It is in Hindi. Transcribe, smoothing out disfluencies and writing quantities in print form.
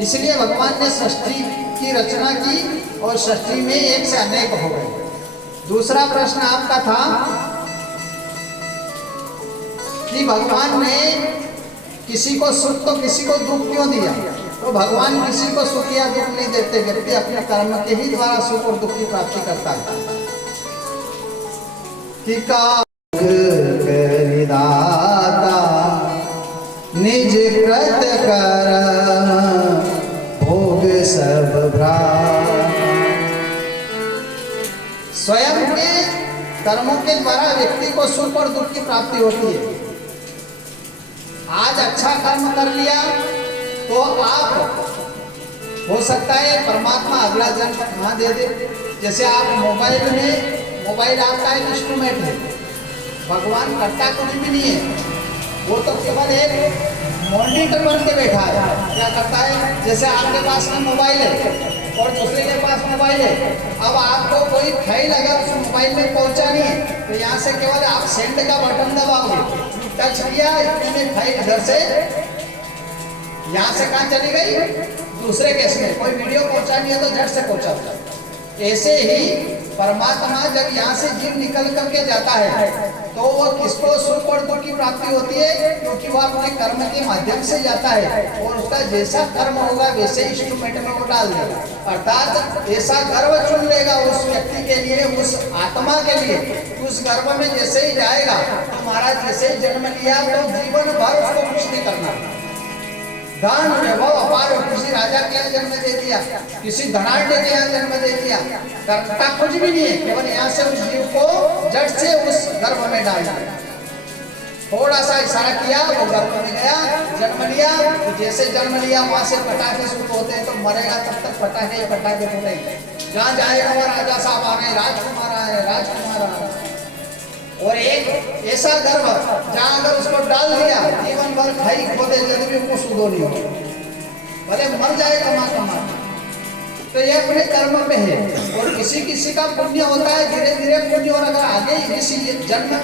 इसलिए भगवान ने सृष्टि की रचना की और सृष्टि में एक से अनेक हो गए। दूसरा प्रश्न आपका था कि भगवान ने किसी को सुख तो किसी को दुख क्यों दिया? तो भगवान किसी को सुख या दुख नहीं देते, व्यक्ति अपने कर्म के ही द्वारा सुख और दुख की प्राप्ति करता है। कि दाता निज कृत कर भोग सब भ्रात। स्वयं के कर्मों के द्वारा व्यक्ति को सुख और दुख की प्राप्ति होती है। आज अच्छा कर्म कर लिया तो आप हो सकता है परमात्मा अगला जन्म कहाँ दे दे। जैसे आप मोबाइल आपका एक इंस्ट्रूमेंट है, भगवान करता कुछ भी नहीं है, वो तो केवल एक मॉनिटर बन के बैठा है। क्या करता है? जैसे आपके पास में मोबाइल है और दूसरे के पास मोबाइल है, अब आपको कोई फाइल अगर उस मोबाइल में पहुंचानी है तो यहाँ से केवल आप सेंड का बटन दबाओगे, टच किया, इतने में फाइल इधर से यहाँ से कहाँ चली गई? दूसरे केस में कोई वीडियो पहुंचानी है तो झट से पहुंचाता है। ऐसे ही परमात्मा जब यहाँ से जीव निकल करके जाता है तो वो किसको सुख और दुख की प्राप्ति होती है? क्योंकि वो अपने कर्म के माध्यम से जाता है और उसका जैसा कर्म होगा वैसे इंस्ट्रूमेंट में वो डाल देगा। अर्थात ऐसा गर्व चुन लेगा उस व्यक्ति के लिए, उस आत्मा के लिए, उस गर्भ में जैसे ही जाएगा तो महाराज जैसे ही जन्म लिया तो जीवन भर उसको कुछ नहीं करना। दान वैभव अपार, किसी राजा के यहाँ जन्म दे दिया, किसी धनाढ़ के यहाँ जन्म दे दिया, करता कुछ भी नहीं है, केवल यहाँ से उस जीव को जड़ से उस गर्भ में डाल दिया। थोड़ा सा इशारा किया वो गर्भ में गया, जन्म लिया, तो जैसे जन्म लिया वहां से पटाखे शुरू होते हैं, तो मरेगा तब तक पटाखे पटाखे फूटेंगे। जहाँ जाएगा वह राजा साहब आ रहे, राजकुमार आ रहे, राजकुमार आ रहे। और एक ऐसा गर्भ जहाँ अगर उसको डाल दिया जीवन भर खाई खोदे जब भी उसको सुधो नहीं हो, भले मर जाए कमा कमा। तो ये अपने कर्म पे है। और किसी किसी का पुण्य होता है धीरे धीरे पुण्य, और अगर आगे इसी जन्म